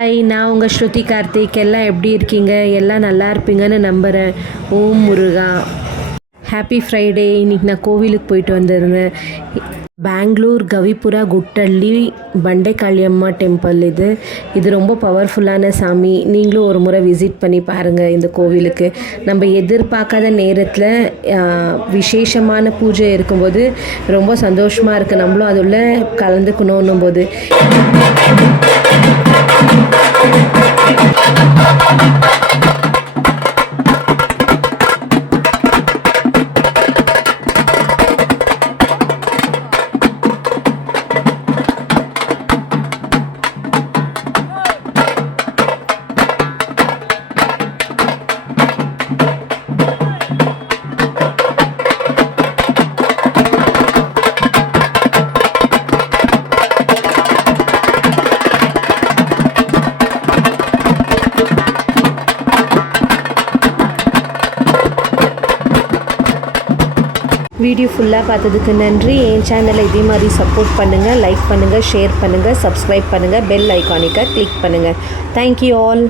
Hi, நான் உங்கள் ஸ்ருதி கார்த்திக். எல்லாம் எப்படி இருக்கீங்க? எல்லாம் நல்லா இருப்பீங்கன்னு நம்புகிறேன். ஓம் முருகா. Happy Friday. இன்றைக்கி நான் கோவிலுக்கு போயிட்டு வந்திருந்தேன். பெங்களூர் கவிபுரா குட்டள்ளி பண்டைக்காளியம்மா டெம்பிள் இது ரொம்ப பவர்ஃபுல்லான சாமி. நீங்களும் ஒரு முறை விசிட் பண்ணி பாருங்கள் இந்த கோவிலுக்கு. நம்ம எதிர்பார்க்காத நேரத்தில் விசேஷமான பூஜை இருக்கும்போது ரொம்ப சந்தோஷமாக இருக்குது. நம்மளும் அதில் கலந்துக்கணும் போது. வீடியோ ஃபுல்லாக பார்த்ததுக்கு நன்றி. என் சேனலை இதே மாதிரி சப்போர்ட் பண்ணுங்கள், லைக் பண்ணுங்கள், ஷேர் பண்ணுங்கள், சப்ஸ்கிரைப் பண்ணுங்கள், பெல் ஐக்கானிக்கை கிளிக் பண்ணுங்கள். Thank you all.